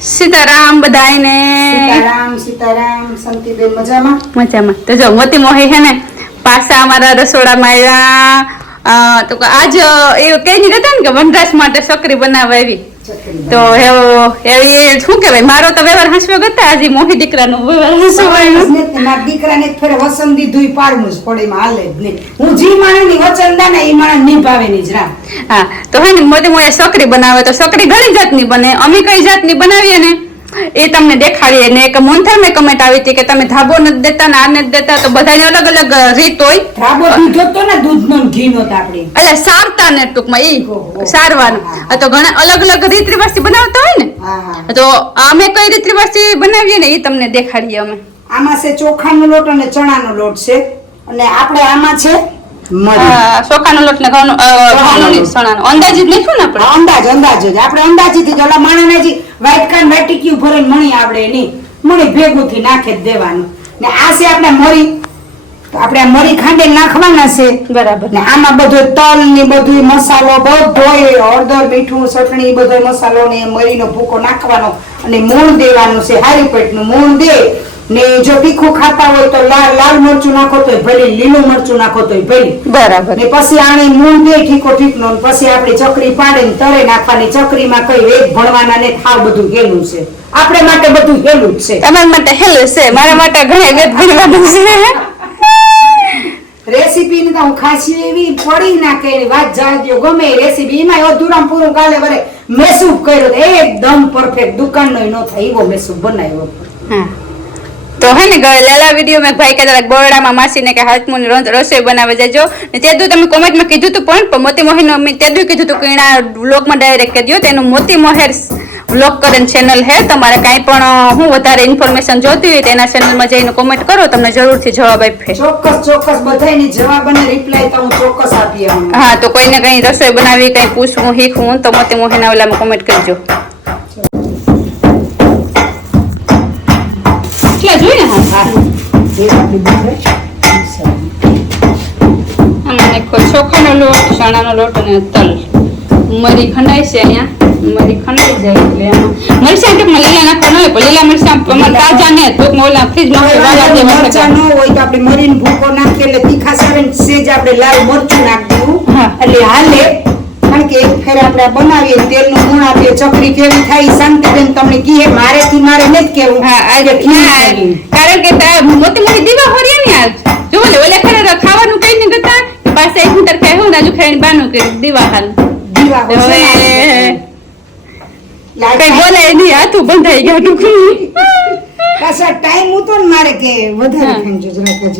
સીતારામ બધાયને સીતારામ સંતીબેન મજામાં મજામાં. તો જો મોતી મોહી હે ને પાછા અમારા રસોડામાં આવ્યા. તો આજ એ કઈ નહીં હતા ને કે વનરાજ માટે સકરી બનાવવા આવી. તો એ શું કહેવાય, મારો તો વ્યવહાર હસવા ગતા આજે મોહી દીકરાનો વ્યવહાર હસવાયો. મારા દીકરાને ફેરે વસન દીધું પાડવું જ પડે, એમાં હાલે જ નહીં. હું જી માણસની વચન દા ને એ માણસ નિભાવે ની જ રાહ. હા તો હે ને મોતી મોહી સકરી બનાવે તો સકરી ઘણી જાતની બને. અમે કઈ જાતની બનાવીએ ને એ તમને દેખાડીએ. ને એક મોન્થર કમેન્ટ આવી હતી કે તમે ધાબો નથી દેતા ને આ નથી દેતા, તો બધાની અલગ અલગ રીત હોય. ધાબો દીધો તો ને દૂધનો ને ઘીનો તો આપણે એટલે સારતા ને ટૂંકમાં ઈ સારવાનું. તો ઘણા અલગ અલગ રીત રિવાજથી બનાવતા હોય ને, તો અમે કઈ રીત રિવાજથી બનાવીએ ને એ તમને દેખાડીએ અમે. આમાં છે ચોખાનો લોટ અને ચણાનો લોટ છે, અને આપણે આમાં છે ચોખાનો લોટ ને ઘઉંનો ચણાનો અંદાજિત લઈશું ને આપણે. અંદાજ જ આપણે અંદાજીથી જ ઓલા માણસને જી વ્હાઈટ કાન વાટીક્યું ભરીને મણી આપણે નહીં મણી ભેગું થી નાખે જ દેવાનું. ને આ છે આપણે મરી, તો આપણે આ મરી ખાંડે નાખવાના છે બરાબર. ને આમાં બધું તલ ને બધું મસાલો બધો હળદર મીઠું ચટણી બધો મસાલો ને મરીનો ભૂકો નાખવાનો અને મૂળ દેવાનું છે. હારી પેટનું મૂળ દે ને જો તીખું ખાતા હોય તો લાલ મરચું નાખો તોય ભલે, લીલું મરચું નાખો તોય ભલે. બરાબર. ને પછી આને મૂળ દે ઠીકો ને પછી આપણે ચકરી પાડે ને તરે નાખવાની. ચકરીમાં કઈ વેગ ભણવાના ને ખાવ બધું હેલું છે. આપણે માટે બધું હેલું જ છે. તમારા માટે હેલું છે, મારા માટે ઘણી વેગ ભણવાનું છે. રેસીપી ને તો હું ખાસી એવી પડી ના કે વાત જવા દો. ગમે રેસીપી એમાં અધૂરામ પૂરું કાલે વરે મેસૂબ કર્યો એકદમ પરફેક્ટ, દુકાનનો ન થાય એવો મેસૂબ બનાવ્યો. હા તો હે ને લેલા વિડીયો મેં ભાઈ કહેતા બોરડામાં માસીને કે હાથમુની રસોઈ બનાવે જજો. ને તે તમે કોમેન્ટમાં કીધું હતું પણ મોતી મોહીનો મેં તે કીધું હતું કે એના વ્લોગમાં ડાયરેક્ટ કહી દો. તેનું મોતી મોહેર વ્લોગ કરીને ચેનલ હે. તમારે કાંઈ પણ હું વધારે ઇન્ફોર્મેશન જોતી હોય તેના ચેનલમાં જઈને કોમેન્ટ કરો, તમને જરૂરથી જવાબ આપે. ચોક્કસ બધાની જવાબ અને રિપ્લાય તો હું ચોક્કસ આપી. હા તો કોઈને કઈ રસોઈ બનાવી કઈ પૂછવું શીખવું તો મોતી મોહીના ઓલામાં કોમેન્ટ કરજો. જોઈ ને ચોખાનો લોટ, ચણાનો લોટ અને તલ. મરી ખંડાય છે અહીંયા, મરી ખંડાઈ જાય એટલે એમાં મરચાં ટૂંકમાં લીલા નાખવાના હોય, પણ લીલા મરચાં તાજા ને ટૂંકમાં ઓલા ફ્રીજમાં મરચાં ન હોય તો આપણે મરીનો ભૂકો નાખીએ એટલે તીખા સારે સેજ આપણે લાલ મરચું નાખવું એટલે હાલે. કારણ કે એક ફેર આપણે બનાવીએ તેલનું મૂળ આપીએ, ચકરી કેવી થાય શાંતિબેન તમને કીએ, મારેથી મારે નથી કેવું. કારણ કે મોટી મોટી દીવા હોરીએ ને આજ જો ને ઓલે ખરે ખાવાનું કઈ નહીં કરતા પાસે એક મીટર ખાય હું નાજુ ખાઈને બાનું કે દીવા હાલ દીવા કઈ બોલાય નહીં, હાથું બંધાઈ ગયા ટૂંકું. પાછા ટાઈમ ઉતો ને મારે કે વધારે ખાંજો જરાક જ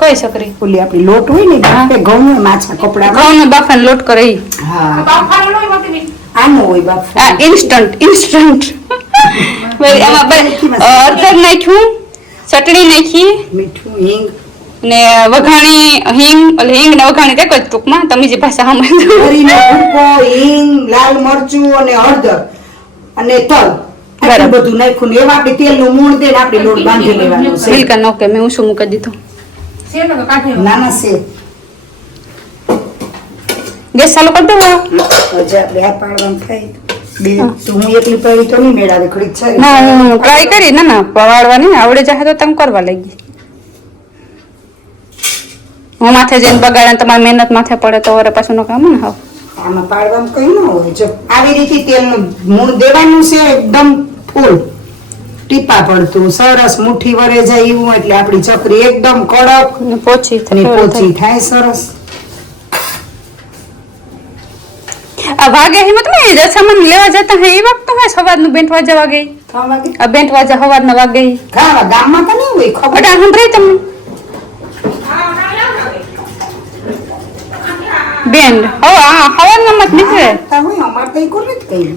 કઈ સકરી ઓલી આપણી લોટ હોય ને આપણે ઘઉંનો માછા કપડા ઘઉંનો બાફાનો લોટ કરે. હા બાફાનો ન હોય મોતી આનો હોય બાફા. હા ઇન્સ્ટન્ટ એમાં હળદર નાખ્યું, ચટણી નાખી, મીઠું, હિંગ ને વઘાણી હિંગ ને વઘાણી કઈ ટૂંકમાં તમે જે ભાષા સમજો. મરીનો ભૂકો, હિંગ, લાલ મરચું અને હળદર અને તલ આટલું બધું નાખ્યું ને એવા આપણે તેલનું મૂળ દે ને આપણે લોટ બાંધી લેવાનો છે. મિલકા નો કે મેં શું મૂકી દીધું નાના છે. ગેસ ચાલુ કરી દો. હજી આપણે આ પાડવાનું થાય બે તો હું એકલી પાડી તો નહીં મેળાવે ખડીક છે. ના હું ટ્રાય કરી ના પવાડવાની આવડે જાય તો તમે કરવા લાગી. હું માથે જઈને બગાડે તમારી મહેનત માથે પડે તો વરે પાછું નો કામ ને. હાવ આમાં પાડવાનું કઈ ન હોય. જો આવી રીતે તેલનું મૂળ દેવાનું છે એકદમ ફૂલ ટીપા પડતું સરસ મુઠ્ઠી વરે જાય એવું, એટલે આપણી ચકરી એકદમ કડક પોચી થાય સરસ. આ વાગે હિંમત નહીં રસામણ લેવા જતા હે એ વખત હે સવારનું બેન્ટ વાજા વાગે. આ બેન્ટ વાજા સવારના વાગે ગામમાં તો નહીં હોય ખબર. અટા સંભળાય તમને બેન્ડ હવારના મત નીકળે.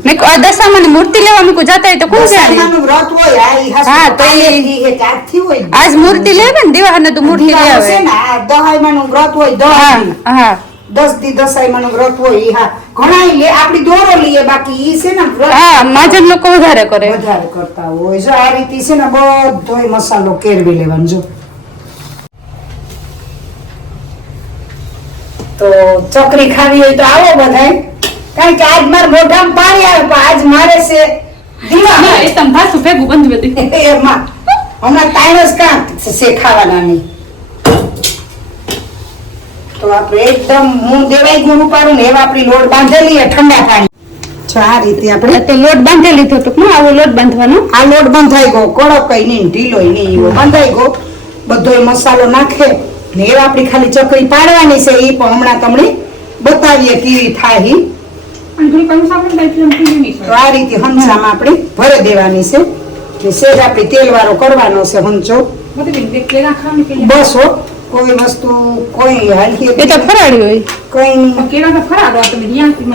મેં આ દશામાની મૂર્તિ લેવા મેં જતા હોય તો કોણ જાણે. હા તો આજ મૂર્તિ લેવે ને દિવાહને તો મૂર્તિ લેવે. દહાઈમાનું વ્રત હોય. હા 10 દી દસાઈમાનું વ્રત હોય. હા ઘણા લે આપડી દોરો લઈએ, બાકી ઈ છે ને વ્રત હા માજન લોકો વધારે કરતા હોય. જો આ રીતે છે ને બધોય મસાલો કેરવી લેવાનો. જો તો ચકરી ખાવી હોય તો આવો બધાય, કારણ કે આજ મારે મોઢામાં પાણી આવે પણ આજ મારે છે ધીમા એ તમ ભાસું ભેગું બંધ બધી એમાં હમણાં ટાઈમ જ કાં છે ખાવાના નહીં. તો આપણે એકદમ હું દેવાઈ ગયું ઉપાડું ને એવા આપણી લોટ બાંધેલી છે ઠંડા પાણી. જો આ રીતે આપણે તો લોટ બાંધી લીધો ટૂંકમાં આવો લોટ બાંધવાનો. આ લોટ બંધાઈ ગયો, કડક કઈ નહીં, ઢીલોય નહીં, એવો બંધાઈ ગયો. બધોય મસાલો નાખે ને એવા આપણી ખાલી ચકરી પાડવાની છે. એ પણ હમણાં તમને બતાવીએ કેવી થાય ઈ. તો આ રીતે હંચામાં આપણે ભરી દેવાની છે કે સેજ આપણે તેલ વાળો કરવાનો છે હંચો. બસ હો, કોઈ વસ્તુ કોઈ હલકી એ તો ફરાળી હોય. કઈ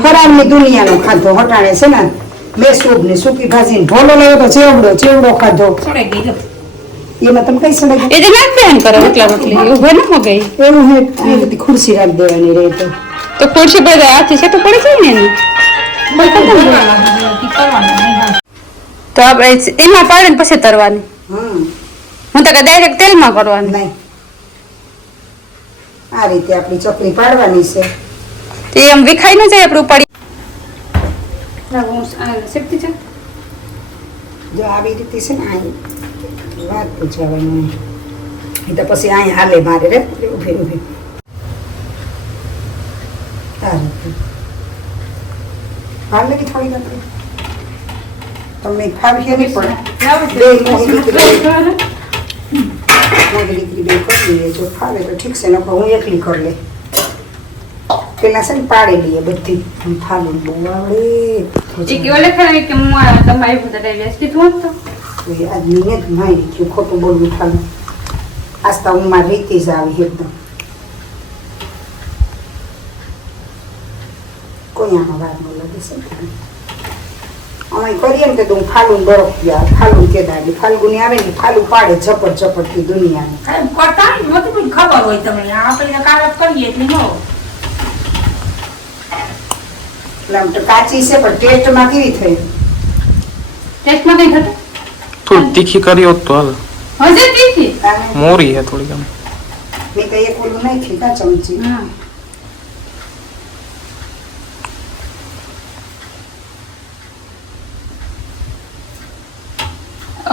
ખરાબની દુનિયાનો ખાધો હટાણે છે ને. મેં સૂપ ને સૂકી ભાજી ઢોલો લેવો તો ચેવડો ખાધો. એમાં તમે કઈ સડે એ જે નાખ બેન કરે એટલા રોટલી ઉભો ન હો ગઈ. એવું હે આ બધી ખુરશી રાખી દેવાની રહે તો ખુરશી પર હાથી છે તો પડી જાય ને એની. તો આપણે એમાં પાડીને પછી તરવાની. હું તો કે ડાયરેક્ટ તેલમાં કરવાની. નહીં, આ રીતે આપણી ચકરી પાડવાની છે. તો એમ વિખાઈ ન જાય આપણે ઉપાડી. જો આવી રીતે છે ને આ વાત પૂછવાની એ તો પછી અહીં હાલે મારે રે ઉભી ઉભી આ રીતે હાલ લગી થોડી નથી તમને ખાવી નહીં પડે. બે મોહી દીકરી બે કરી લઈએ. જો ફાવે તો ઠીક છે, નકર હું એકલી કરી લે. પેલા છે ને પાડી લઈએ બધી. ફાલું બહુ આવડે. આજ નિયત મારી ગયું ખોટું બોલવું ફાલું. આસ્તા હું મારી રીતે જ આવી એકદમ. કોઈ આમાં વાર ન લાગે છે. અમે કરીએ ને તો હું ફાલું બરફ ગયા ફાલું કેતા એટલે ફાલ્ગુની આવે ને ફાલું પાડે ઝપટ ઝપટથી દુનિયાને. ખબર હોય તમને આપણે કારક કરીએ એટલે ન એટલે આમ તો કાચી છે પણ ટેસ્ટમાં કેવી થઈ? ટેસ્ટમાં કઈ થતું? થોડી તીખી કરી હોત તો હાલ. હજે તીખી મોરી હે થોડી આમ. મેં તો એક ઓલું નાખી કા ચમચી. હા.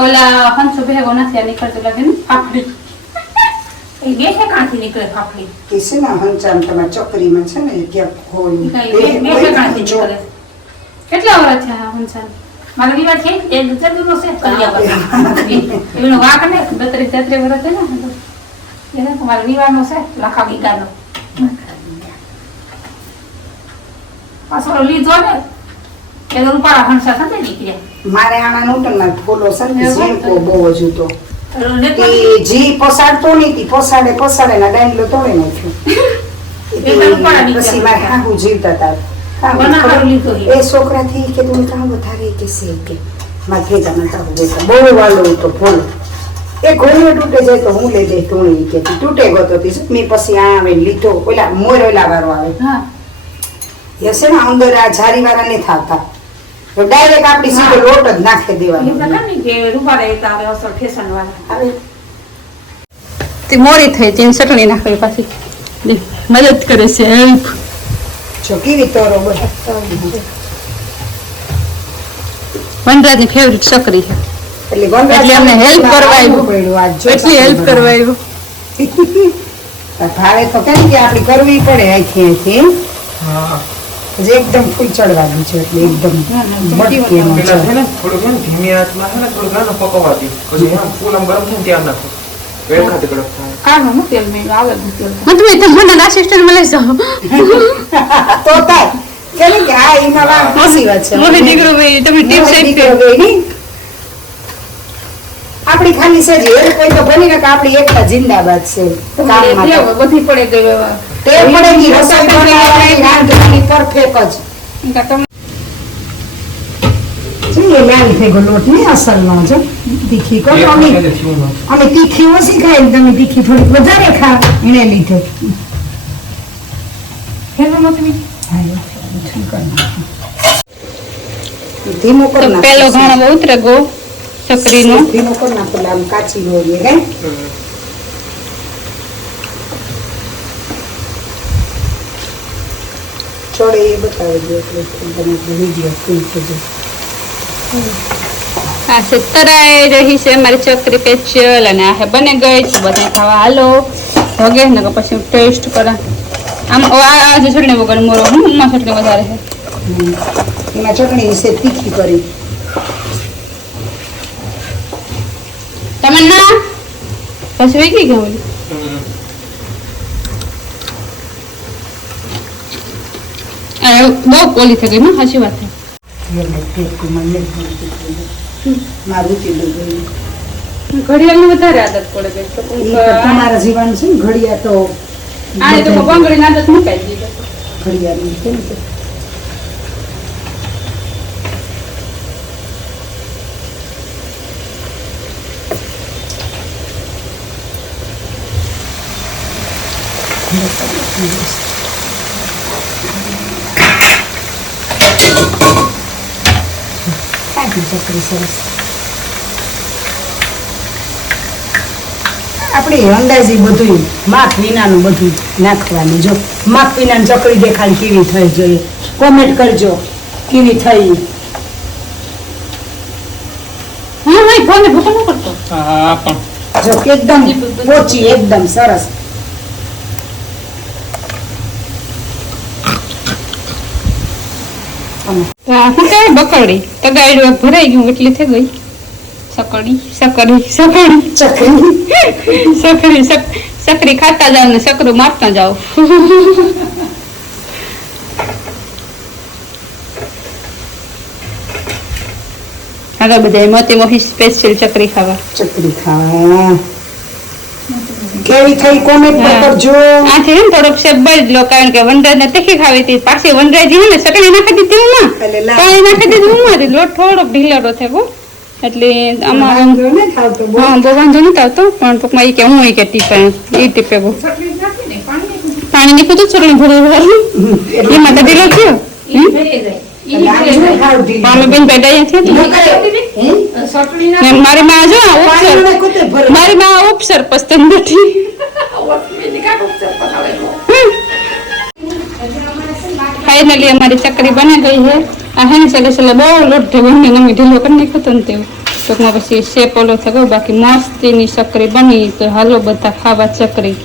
ઓલા હંસો ભેગો નથી નીકળતું લાગે ને ફાફડી. એ બેસે કાંથી નીકળે ફાફડી કે છે ને હંચામ તમારા ચકરીમાં છે ને ક્યાંક હોય બેસે કાંથી નીકળે કેટલા વર્ષ થયા હંસાને? મારો વિવાહ છે એ જરૂરનો છે કર્યા એનો વાક ને 32-33 વર્ષ થયા ને. એને મારો વિવાહનો છે લાખા ગીગાનો પાછો લીધો ને એ રૂપાળા હંસા સાથે નીકળ્યા. મારે આના નોટનમાં ફોલો છે ને ઝીણકો બહુ જ હતો. ને એ જી પસાડતો નહીં તી પસાડે ના ડાંડલો તોડે નાખ્યો. પછી મારે હાહુ જીવતા હતા. બનાવવાનું લીધો એ છોકરાથી કે તું કામ વધારે કે છે કે મારે ભેજામાં તારું બેટા બહુ વાલો હતો ફોલો. એ ઘોડીઓ તૂટે જાય તો હું લઈ જઈ તોણી કે તૂટે ગયો તો મેં પછી આ આવે લીધો ઓલા મોર ઓલા વાળો આવે. હા. એ છે ને અંદર આ જારી વાળા નહીં થતા ડાયરેક્ટ આપણી સીધો લોટ જ નાખી દેવાનો. હવે તે મોરી થઈ તેની ચટણી નાખવી પાછી મદદ કરે છે હેલ્પ. જો કેવી તરો બધા વનરાજની ફેવરિટ છોકરી છે એટલે એટલે અમને હેલ્પ કરવા આવ્યું. એટલી હેલ્પ કરવા આવ્યું. ભાવે તો કેમ કે આપણી કરવી પડે અહીંથી હા. જે એકદમ ફૂલ ચડવાનું છે એટલે એકદમ મટકીનું છે. પેલા છે ને થોડુંક છે ને ધીમી આંચમાં છે ને થોડુંક આને પકવવા દે. પછી આમ ફૂલ આમ ગરમ થાય ને ત્યાં નાખો. વેડ ખાતે કડક થાય. હું તમે તમને આસિસ્ટન્ટ મળે છો તો તાર કેમ કે આ એમાં વાત ખુશી વાત છે. મોહી દીકરો ભાઈ તમે ટિપ્સ મોહી આપી. દીકરો બેની આપણી ખાલી છે જે એવું કોઈ તો બની ને કે આપણી એકતા જિંદાબાદ છે કામમાં તો. બધી પડે ગઈ તે પડેગી રસોઈ બનાવવાની રાંધવાની પરફેક્ટ જ જોઈએ. લાલ ભેગો લોટ ને અસલનો છે તીખી કરો એક અમે વખતે થયું ન. અમે તીખી ઓછી ખાઈ ને તમે તીખી થોડીક વધારે ખા એને લીધે. ધીમો કરી નાખો. પેલો ઘણો બહુ ઉતરે ગો છોકરીનો. ધીમો કરી નાખો આમ કાચી હોય કઈ ચોડે એ બતાવી દો એટલે તમે વિડીયો ફૂલ થઈ જાય. આ છે તરાઈ રહી છે અમારી ચકરી પેચલ અને આ બને ગઈ છે બધા ખાવા હાલો હોગે ને પછી ટેસ્ટ કરા આમ આ જે ચટણી વગર મોરો માં ચટણી વધારે છે એમાં ચટણી વિશે તીખી કરી તમે ના પછી વેગી ગયું અરે બહુ પોલી થઈ ગઈ માં સાચી વાત છે ઘડિયાળની વધારે આદત પડે તમારા જીવન છે ને ઘડિયા તો આને તો બંગડીની આદત મુકાઈ દીધી ઘડિયાળની કેમ છે ચકરી સરસ આપણે અંદાજી બધું માપ વિનાનું બધું નાખવાનું જો માપ વિનાની ચકરી દેખાડી કેવી થઈ જોઈએ કોમેન્ટ કરજો કેવી થઈ હા ભાઈ ફોને ભૂકો ન કરતો હા પણ જો એકદમ પોચી એકદમ સરસ હું કઈ બકડી તગાડ્યું ભરાઈ ગયું એટલી થઈ ગઈ સકડી સકરી ખાતા જાવ ને સકરું માપતા જાવ હવે બધા મોતી મોટી સ્પેશિયલ ચકરી ખાવા કેવી થઈ કોમેન્ટ કરજો આથી ને થોડોક શેપ બદલો કારણ કે વનરાજ ને તીખી ખાવી હતી પાછી વનરાજી હે ને ચટણી નાખી દીધી હું પાણી નાખી દીધું હું લોટ થોડોક ઢીલારો થયો એટલે આમાં હા બહુ વાંધો નથી આવતો પણ ટૂંકમાં એ કે હું કે ટીપે એ ટીપે બહુ પાણી નીકળું તો ચટણી થોડું એમાં તો ઢીલો થયો મામી બેન પેડા છે મારી માં જો મારી માં ઉપસર પસંદ નથી ફાઇનલી અમારી ચકરી બની ગઈ છે આ હે ને છેલ્લે બહુ લોટ થયો નમી ઢીલો કરી નાખ્યો હતો ને તેવું ટૂંકમાં પછી શેપ ઓલો થયો બાકી મસ્તીની ચકરી બની તો હાલો બધા ખાવા ચકરી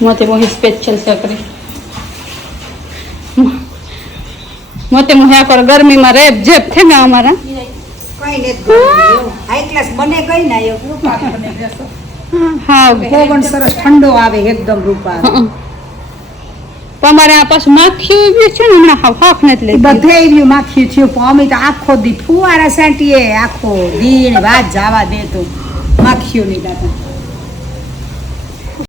મોટી મોટી સ્પેશિયલ ચકરી મોતે મોહે આખો ગરમીમાં રેપ જેપ થઈ ગયા અમારા હાઈ ક્લાસ બને કઈ ના હા પવન સરસ ઠંડો આવે એકદમ રૂપા અમારે આ પાછું માખી ઉભી છે ને હમણાં હાફ નથી લઈ બધે એવી માખી થયું પણ અમે તો આખો દી ફુવારા સાંટીએ આખો દી વાત જવા દે તો માખીઓ ની દાદા